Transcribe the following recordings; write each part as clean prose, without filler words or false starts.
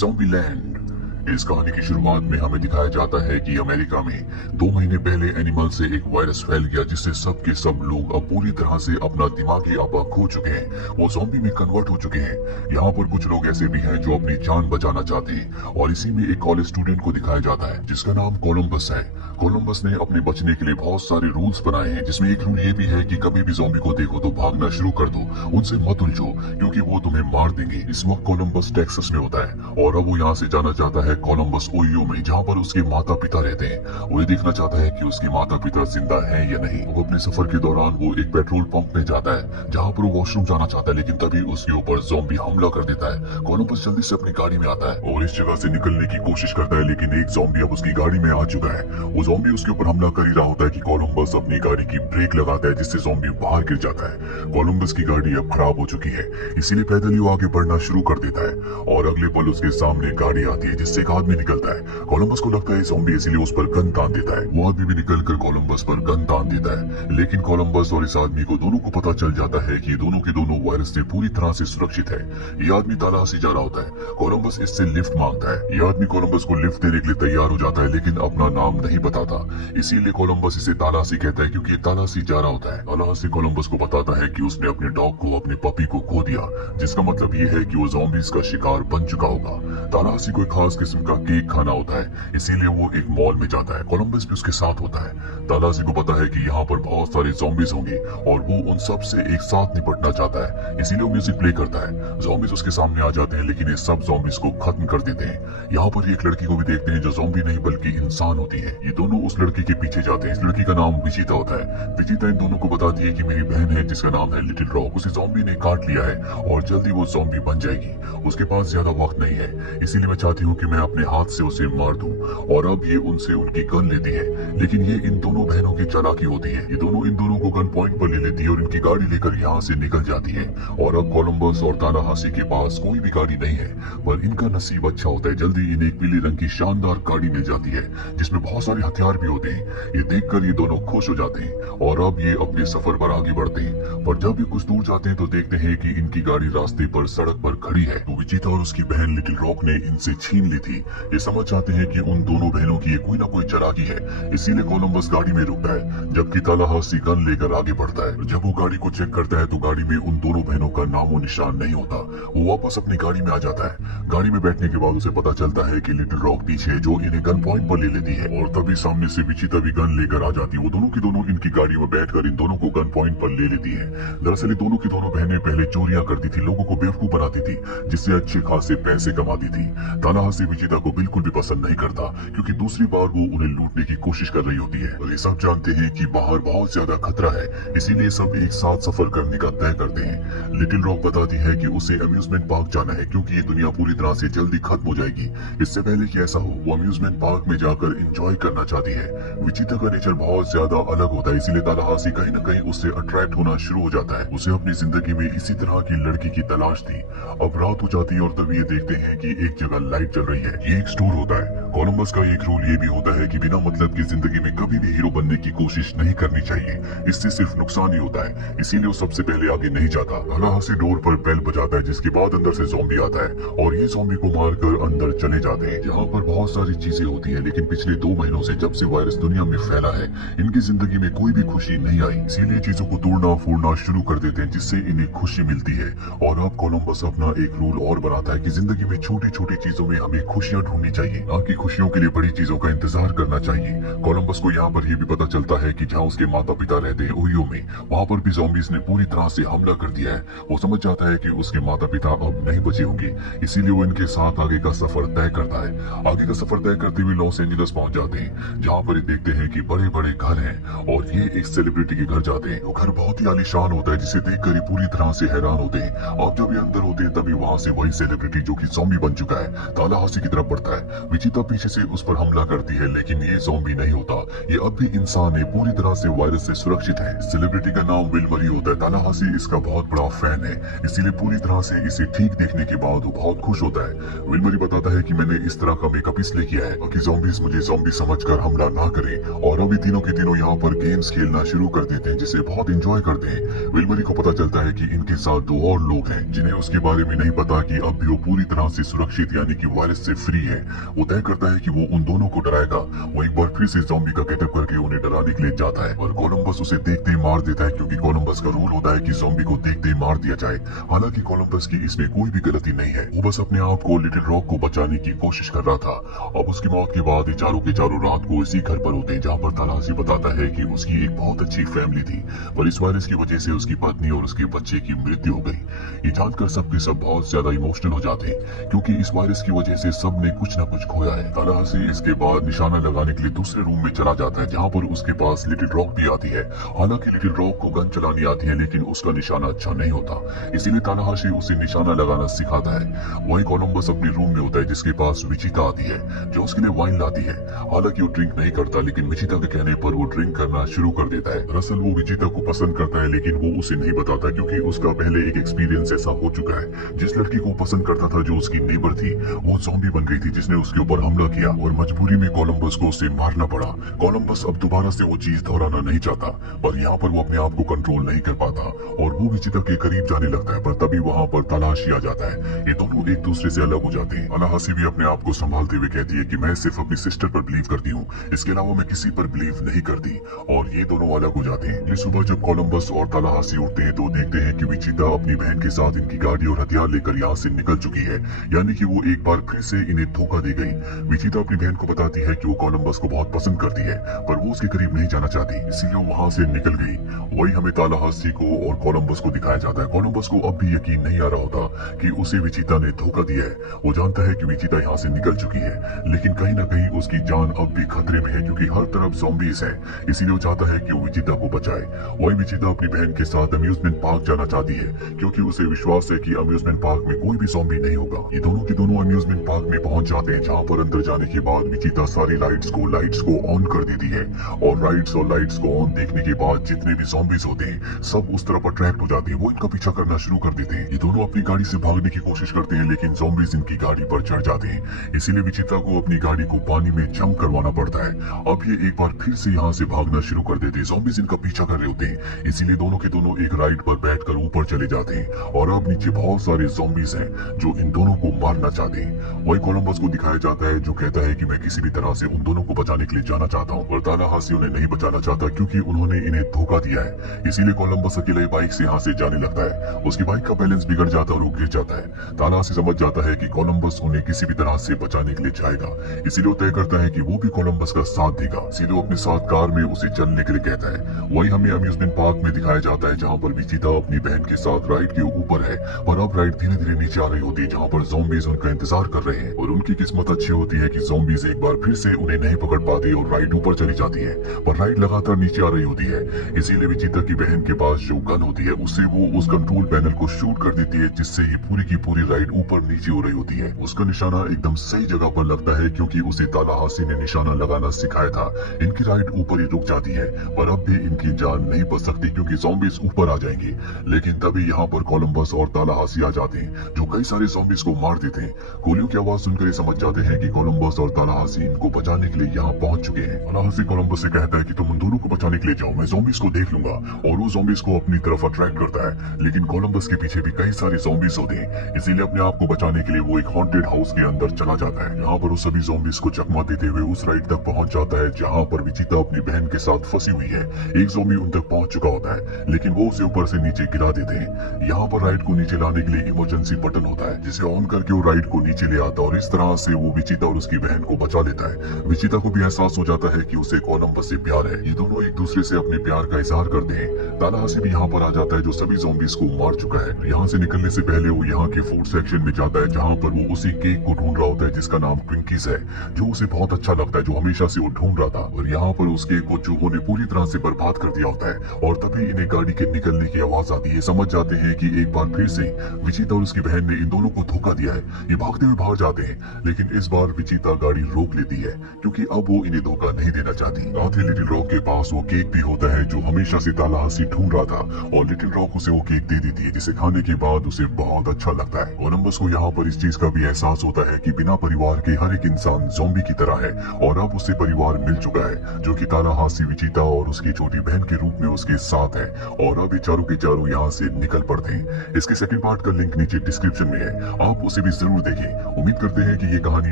Zombieland. इस कहानी की शुरुआत में हमें दिखाया जाता है कि अमेरिका में 2 महीने पहले एनिमल से एक वायरस फैल गया जिससे सब के सब लोग अब पूरी तरह से अपना दिमागी आपा खो चुके हैं। वो ज़ॉम्बी में कन्वर्ट हो चुके हैं। यहाँ पर कुछ लोग ऐसे भी हैं जो अपनी जान बचाना चाहते हैं और इसी में एक कॉलेज स्टूडेंट को दिखाया जाता है जिसका नाम कोलंबस है। कोलंबस ने अपने बचने के लिए बहुत सारे रूल्स बनाए हैं जिसमें एक रूल ये भी है कि कभी भी ज़ॉम्बी को देखो तो भागना शुरू कर दो, उनसे मत उलझो क्योंकि वो तुम्हें मार देंगे। इस वक्त कोलंबस टेक्सास में होता है और अब वो यहाँ से जाना चाहता है कोलंबस ओहियो में जहाँ पर उसके माता पिता रहते हैं। वो ये देखना चाहता है कि उसके माता पिता जिंदा हैं या नहीं। वो अपने सफर के दौरान वो एक पेट्रोल पंप में जाता है जहाँ पर वो वॉशरूम जाना चाहता है लेकिन तभी उसके ऊपर ज़ॉम्बी हमला कर देता है। कोलंबस जल्दी से अपनी गाड़ी में आता है और इस जगह से निकलने की कोशिश करता है लेकिन एक ज़ॉम्बी अब उसकी गाड़ी में आ चुका है। वो ज़ॉम्बी उसके ऊपर हमला कर ही रहा होता है कि कोलंबस अपनी गाड़ी की ब्रेक लगाता है जिससे ज़ॉम्बी बाहर गिर जाता है। कोलंबस की गाड़ी अब खराब हो चुकी है इसीलिए पैदल ही वो आगे बढ़ना शुरू कर देता है और अगले पल उसके सामने गाड़ी आती है जिससे एक आदमी निकलता है। कोलंबस को लगता है ज़ॉम्बी इसलिए उस पर गन तान देता है। वो आदमी भी निकलकर कोलंबस पर गन तान देता है लेकिन कोलंबस और इस आदमी को दोनों को पता चल जाता है कि दोनों के दोनों वायरस से पूरी तरह से सुरक्षित है। ये आदमी तालाशी जा रहा होता है। कोलंबस इससे लिफ्ट मांगता है। ये आदमी कोलंबस को लिफ्ट देने के लिए तैयार हो जाता है लेकिन अपना नाम नहीं बताता इसीलिए कोलंबस इसे तालाशी कहता है क्योंकि ये तालाशी जा रहा होता है। तालाशी कोलंबस को बताता है कि उसने अपने डॉग को, अपने पपी को खो दिया जिसका मतलब ये है कि वो ज़ॉम्बीज का शिकार बन चुका होगा। तालाशी को एक खास किस्म का केक खाना होता है इसीलिए वो एक मॉल में जाता है। कोलंबस भी उसके साथ होता है। तालाशी को पता है कि यहाँ पर बहुत सारे ज़ॉम्बीज होंगे और वो उन सब से एक साथ निपटना चाहता है इसीलिए वो म्यूजिक प्ले करता है। ज़ॉम्बीज उसके सामने आ जाते हैं लेकिन ये सब ज़ॉम्बीज को खत्म कर देते हैं। यहाँ पर एक लड़की को भी देखते हैं जो ज़ॉम्बी नहीं बल्कि इंसान होती है। ये दोनों उस लड़की के पीछे जाते हैं। इस लड़की का नाम विचिता होता है। विचिता इन दोनों को बताती है कि मेरी बहन है जिसका नाम है लिटिल रॉक, उसे ज़ॉम्बी ने काट लिया है और जल्दी वो ज़ॉम्बी बन जाएगी। उसके पास ज्यादा वक्त नहीं है इसीलिए मैं चाहती हूँ कि मैं अपने हाथ से उसे मार दूं। और अब ये उनसे उनकी गन लेती है लेकिन ये इन दोनों बहनों की चालाकी होती है। ये दोनों इन दोनों को गन पॉइंट पर ले लेती है और इनकी गाड़ी लेकर यहाँ से निकल जाती है। और अब कोलंबस और तालाहासी के पास कोई भी गाड़ी नहीं है पर इनका नसीब अच्छा होता है। जल्दी इन्हें एक पीले रंग की शानदार गाड़ी मिल जाती है जिसमें बहुत सारे हथियार भी होते हैं। ये देखकर ये दोनों खुश हो जाते हैं और अब ये अपने सफर पर आगे बढ़ते हैं। पर जब ये कुछ दूर जाते हैं तो देखते हैं कि इनकी गाड़ी रास्ते पर सड़क पर खड़ी है। तो विचिता और उसकी बहन लिटिल रॉक ने इनसे छीन ली थी। ये समझ जाते हैं कि उन दोनों बहनों की कोई ना कोई चालाकी है इसीलिए कोलंबस गाड़ी में रुकता है जबकि तालाहासी गन लेकर आगे बढ़ता है। जब वो गाड़ी को चेक करता है तो गाड़ी में उन दोनों बहनों का नामो निशान नहीं होता। वो वापस अपनी गाड़ी में आ जाता है। गाड़ी में बैठने के बाद उसे पता चलता है कि लिटिल रॉक पीछे जो इन्हें गन पॉइंट पर ले लेती है और तभी सामने से विचिता भी गन लेकर आ जाती है। वो दोनों की दोनों इनकी गाड़ी में बैठकर इन दोनों को गन पॉइंट पर ले लेती है। दरअसल दोनों की दोनों बहनें पहले चोरियां करती थी, लोगों को बेवकूफ बनाती थी जिससे अच्छे खासे पैसे कमाती थी। तालाहासी विचिता को बिल्कुल भी पसंद नहीं करता क्योंकि दूसरी बार वो उन्हें लूटने की कोशिश कर रही होती है। और ये सब जानते हैं कि बाहर बहुत ज्यादा खतरा है इसीलिए सब एक साथ सफर करने का तय करते हैं। लिटिल रॉक बताती है कि उसे अम्यूजमेंट पार्क जाना है क्योंकि ये दुनिया पूरी तरह से जल्दी खत्म हो जाएगी। इससे पहले कि ऐसा हो वो अम्यूजमेंट पार्क में जाकर एंजॉय करना चाहती है। विचिता का नेचर बहुत ज्यादा अलग होता है इसीलिए तालाहासी कहीं न कहीं उससे अट्रैक्ट होना शुरू हो जाता है। उसे अपनी जिंदगी में इसी तरह की लड़की की तलाश थी। अब रात हो जाती है और तभी ये देखते हैं कि एक जगह लाइट जल रही है। ये एक स्टोर होता है। कोलंबस का एक रूल ये भी होता है कि बिना मतलब की जिंदगी में कभी भी हीरो बनने की कोशिश नहीं करनी चाहिए, इससे सिर्फ नुकसान ही होता है। इसीलिए वो सबसे पहले आगे नहीं जाता। तालाहासी डोर पर बेल बजाता है जिसके बाद अंदर से ज़ॉम्बी आता है और ये ज़ॉम्बी को मारकर अंदर चले जाते हैं। यहाँ पर बहुत सारी चीजें होती है लेकिन पिछले 2 महीनों से जब से वायरस दुनिया में फैला है इनकी जिंदगी में कोई भी खुशी नहीं आई इसीलिए चीजों को तोड़ना फोड़ना शुरू कर देते हैं जिससे इन्हें खुशी मिलती है। और अब कोलंबस अपना एक रूल और बनाता है कि जिंदगी में छोटी छोटी चीजों में हमें खुशियां ढूंढनी चाहिए, ना कि खुशियों के लिए बड़ी चीजों का इंतजार करना चाहिए। कोलंबस को यहाँ पर यह भी पता चलता है कि जहाँ उसके माता पिता रहते हैं ओहियो में, वहाँ पर भी ज़ॉम्बीज ने पूरी तरह से हमला कर दिया है। वो समझ जाता है कि उसके माता पिता अब नहीं बचे होंगे इसीलिए वो इनके साथ आगे का सफर तय करता है। आगे का सफर तय करते हुए लॉस एंजलिस पहुंच जाते हैं जहाँ पर देखते हैं कि बड़े बड़े घर हैं और ये एक सेलिब्रिटी के घर जाते हैं। वो घर बहुत ही आलीशान होता है जिसे देखकर ये पूरी तरह से हैरान होते हैं। अब जब ये अंदर होते हैं तभी वहाँ से वही सेलिब्रिटी जो कि ज़ॉम्बी बन चुका है तालाहासी की तरफ बढ़ता है। विचिता पीछे से उस पर हमला करती है, लेकिन ये ज़ॉम्बी नहीं होता, ये अब भी इंसान है, पूरी तरह से वायरस से सुरक्षित है। सेलिब्रिटी का नाम विल मरी होता है। तालाहासी इसका बहुत बड़ा फैन है, इसीलिए पूरी तरह से इसे ठीक देखने के बाद वो बहुत खुश होता है। विल मरी बताता है कि मैंने इस तरह का मेकअप इसलिए किया है कि ज़ॉम्बीज मुझे ज़ॉम्बी समझकर हमला ना करें, और अभी तीनों के तीनों यहाँ पर गेम्स खेलना शुरू कर देते हैं, जिसे बहुत एंजॉय करते हैं। विल मरी को पता चलता है कि इनके साथ दो और लोग हैं जिन्हें उसके बारे में नहीं पता कि अब भी वो पूरी तरह से सुरक्षित यानी कि वायरस से फ्री है। वो तय करता है कि वो उन दोनों को डराएगा। वो एक बार फिर से ज़ॉम्बी का गेटअप करके उन्हें डराने के लिए जाता है, और कोलंबस उसे देखते ही मार देता है, क्योंकि कोलंबस का रूल होता है कि ज़ॉम्बी को देखते ही मार दिया जाए। हालांकि कोलंबस की इसमें कोई भी गलती नहीं है, वो बस अपने आप को लिटिल रॉक को बचाने की कोशिश कर रहा था। अब उसकी मौत के बाद ये चारों के चारों रात को इसी घर पर होते हैं, जहाँ पर तालाहासी बताता है कि उसकी एक बहुत अच्छी फैमिली थी, पर इस वायरस की वजह से उसकी पत्नी और उसके बच्चे की मृत्यु हो गई। ये जानकर सबके सब बहुत ज्यादा इमोशनल हो जाते हैं, क्योंकि इस वायरस की वजह से सब ने कुछ न कुछ खोया है। तालाहासी इसके बाद निशाना लगाने के लिए दूसरे रूम में चला जाता है, जहाँ पर उसके पास लिटिल रॉक भी आती है। हालांकि लिटिल रॉक को गन चलानी आती है, लेकिन उसका निशाना अच्छा नहीं होता, इसीलिए तालाहासी उसे निशाना लगाना सिखाता है। वही कोलंबस अपने रूम में होता है, जिसके पास विचिता आती है, जो उसके लिए वाइन लाती है। हालांकि वो ड्रिंक नहीं करता, लेकिन विचिता के कहने पर वो ड्रिंक करना शुरू कर देता है। दरअसल वो विचिता को पसंद करता है, लेकिन वो उसे नहीं बताता, क्योंकि उसका पहले एक एक्सपीरियंस ऐसा हो चुका है। जिस लड़की को पसंद करता था, जो उसकी नेबर थी, वो ज़ॉम्बी बन गई थी, जिसने उसके ऊपर हमला किया, और मजबूरी में कोलंबस को उसे मारना पड़ा। कोलंबस अब दोबारा से वो चीज दोहराना नहीं चाहता, पर यहाँ पर वो अपने आप को कंट्रोल नहीं कर पाता, और वो विचिता के करीब जाने लगता है, पर तभी वहाँ पर तालाहासी आ जाता है। ये दोनों एक दूसरे से अलग हो जाते हैं। तालाहासी भी अपने आप को संभालते हुए कहती है कि मैं सिर्फ अपनी सिस्टर पर बिलीव करती हूँ, इसके अलावा मैं किसी पर बिलीव नहीं करती, और ये दोनों अलग हो जाते हैं। ये सुबह जब कोलंबस और तालाहासी उठते हैं, तो देखते हैं कि विचिता अपनी बहन के साथ इनकी गाड़ी और हथियार लेकर यहाँ से निकल चुकी है, यानी कि वो एक बार फिर से इन्हें धोखा दे गई। विचिता अपनी बहन को बताती है कि वो कोलंबस को बहुत पसंद करती है, पर वो उसके करीब नहीं जाना चाहती, इसीलिए वो वहाँ से निकल गई। वही हमें तालाहासी को और कोलंबस को दिखाया जाता है। कोलंबस को अब भी यकीन नहीं आ रहा होता कि उसे विचिता ने धोखा दिया है। वो जानता है कि विचिता यहाँ से निकल चुकी है, लेकिन कहीं ना कहीं उसकी जान अब भी खतरे में है, क्योंकि हर तरफ ज़ॉम्बीज है, इसीलिए वो चाहता है कि वो विचिता को बचाए। वही विचिता अपनी बहन के साथ अम्यूजमेंट पार्क जाना चाहती है, क्योंकि उसे विश्वास है कि अम्यूजमेंट पार्क में कोई भी ज़ॉम्बी नहीं होगा। ये दोनों के दोनों अम्यूजमेंट पार्क में पहुंच जाते हैं, जहाँ पर अंदर जाने के बाद विचिता सारी लाइट्स को ऑन कर देती है, और राइड्स और लाइट्स को ऑन देखने के बाद जितने भी ज़ॉम्बीज होते हैं सब उस तरफ अट्रैक्ट हो जाते हैं। वो इनका पीछा करना शुरू कर देते हैं। ये दोनों अपनी गाड़ी से भागने की कोशिश करते हैं, लेकिन ज़ॉम्बीज इनकी गाड़ी पर चढ़ जाते हैं, इसीलिए विचिता को अपनी गाड़ी को पानी में जंप करवाना पड़ता है। अब ये एक बार फिर से यहाँ से भागना शुरू कर देते हैं। ज़ॉम्बीज इनका पीछा कर रहे होते हैं, इसीलिए दोनों के दोनों एक राइड पर बैठकर ऊपर चले जाते हैं, और अब नीचे बहुत सारे ज़ॉम्बीज हैं जो इन दोनों को मारना चाहते हैं। वही कोलंबस को दिखाया जाता है, जो कहता है कि मैं किसी भी तरह से उन दोनों को बचाने के लिए जाना चाहता हूँ, पर तालाहासी उन्हें नहीं बचाना चाहता, क्योंकि उन्होंने इन्हें धोखा दिया है। इसीलिए कोलंबस अकेले बाइक से यहाँ से जाने लगता है। उसकी बाइक का बैलेंस बिगड़ जाता है और वो गिर जाता है। तालाहासी समझ जाता है कि कोलंबस उन्हें किसी भी तरह से बचाने के लिए जाएगा, इसीलिए वो तय करता है कि वो भी कोलंबस का साथ देगा। इसीलिए वो अपने साथ कार में उसे चलने के लिए कहता है। वही हमें अम्यूजमेंट पार्क में दिखाया जाता है, जहाँ पर विचिता अपनी बहन के साथ राइड के ऊपर है, पर अब राइड धीरे धीरे नीचे आ रही होती है, जहाँ पर ज़ॉम्बीज उनका इंतजार कर रहे हैं, और उनकी किस्मत अच्छी होती है कि ज़ॉम्बीज एक बार फिर से उन्हें नहीं पकड़ पाते और राइड ऊपर चली जाती है, पर राइड लगातार नीचे आ रही होती है। इसीलिए विचिता की बहन के पास जो गन होती है, उससे वो उस कंट्रोल पैनल को शूट कर देती है, जिससे ही पूरी की पूरी राइड ऊपर नीचे हो रही होती है। उसका निशाना एकदम सही जगह पर लगता है, क्योंकि उसे तालाहासी ने निशाना लगाना सिखाया था। इनकी राइड ऊपर ही रुक जाती है, पर अब भी इनकी जान नहीं बच सकती, क्योंकि ज़ॉम्बीज ऊपर आ जाएंगे। लेकिन तभी यहाँ पर कोलंबस और तालाहासी आ जाते हैं, जो कई सारे ज़ॉम्बीज को मार देते हैं। गोलियों की आवाज सुनकर ये समझ जाते हैं कि कोलंबस और तालाहासी इनको बचाने के लिए यहाँ पहुंच चुके हैं। तालाहासी कोलंबस से कहता है कि तुम उन दोनों को बचाने के लिए जाओ, मैं ज़ॉम्बीज को देख लूंगा, और वो ज़ॉम्बीज को अपनी तरफ अट्रैक्ट करता है। लेकिन कोलंबस के पीछे भी कई सारे ज़ॉम्बीज होते हैं, इसीलिए अपने आप को बचाने के लिए वो एक हॉन्टेड हाउस के अंदर चला जाता है। यहाँ पर वो सभी ज़ॉम्बीज को चकमा देते हुए उस राइड तक पहुंच जाता है, जहाँ पर विचिता अपनी बहन के साथ फंसी हुई है। एक ज़ॉम्बी उन तक पहुंच चुका होता है, लेकिन वो उसे ऊपर से नीचे गिरा देते हैं। यहाँ पर राइड को नीचे लाने के लिए इमरजेंसी बटन होता है, जिसे ऑन करके वो राइड को नीचे ले आता है, और इस तरह से वो विचिता और उसकी बहन को बचा लेता है। विचिता को भी एहसास हो जाता है कि उसे कोलंबस से प्यार है। ये दोनों एक दूसरे से अपने प्यार का इजहार करते हैं। तालाहासी भी यहाँ पर आ जाता है, जो सभी ज़ॉम्बीज को मार चुका है। यहाँ से निकलने से पहले वो यहाँ के फूड सेक्शन में जाता है, जहाँ पर वो उसी केक को ढूंढ रहा होता है जिसका नाम ट्विंकीज है, जो उसे बहुत अच्छा लगता है, जो हमेशा से वो ढूंढ रहा था। और यहाँ पर उस केक को चूहों ने पूरी तरह से बर्बाद कर दिया होता है, और तभी इन्हें गाड़ी के निकलने की आवाज आती है। समझ जाते हैं कि एक बार फिर से विचिता और उसकी बहन ने इन दोनों को धोखा दिया है। ये भागते हुए बाहर जा जाते हैं, लेकिन इस बार विचिता गाड़ी रोक लेती है क्योंकि अब वो इन्हें धोखा नहीं देना चाहती। साथ ही लिटिल रॉक के पास वो केक भी होता है जो हमेशा से तालाहासी ढूंढ रहा था, और लिटिल रॉक उसे वो केक दे देती है जिसे खाने के बाद उसे बहुत अच्छा लगता है। कोलंबस को यहाँ पर इस चीज का भी एहसास होता है कि बिना परिवार के हर एक इंसान ज़ॉम्बी की तरह है, और अब उसे परिवार मिल चुका है जो कि तालाहासी, विचिता और उसकी छोटी बहन के रूप में उसके साथ है, और अब ये चारों के चारों यहाँ से निकल पड़ते हैं। इसके सेकंड पार्ट का लिंक नीचे डिस्क्रिप्शन में है, आप उसे भी जरूर देखें। उम्मीद करते हैं कि ये कहानी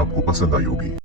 आपको पसंद आई होगी।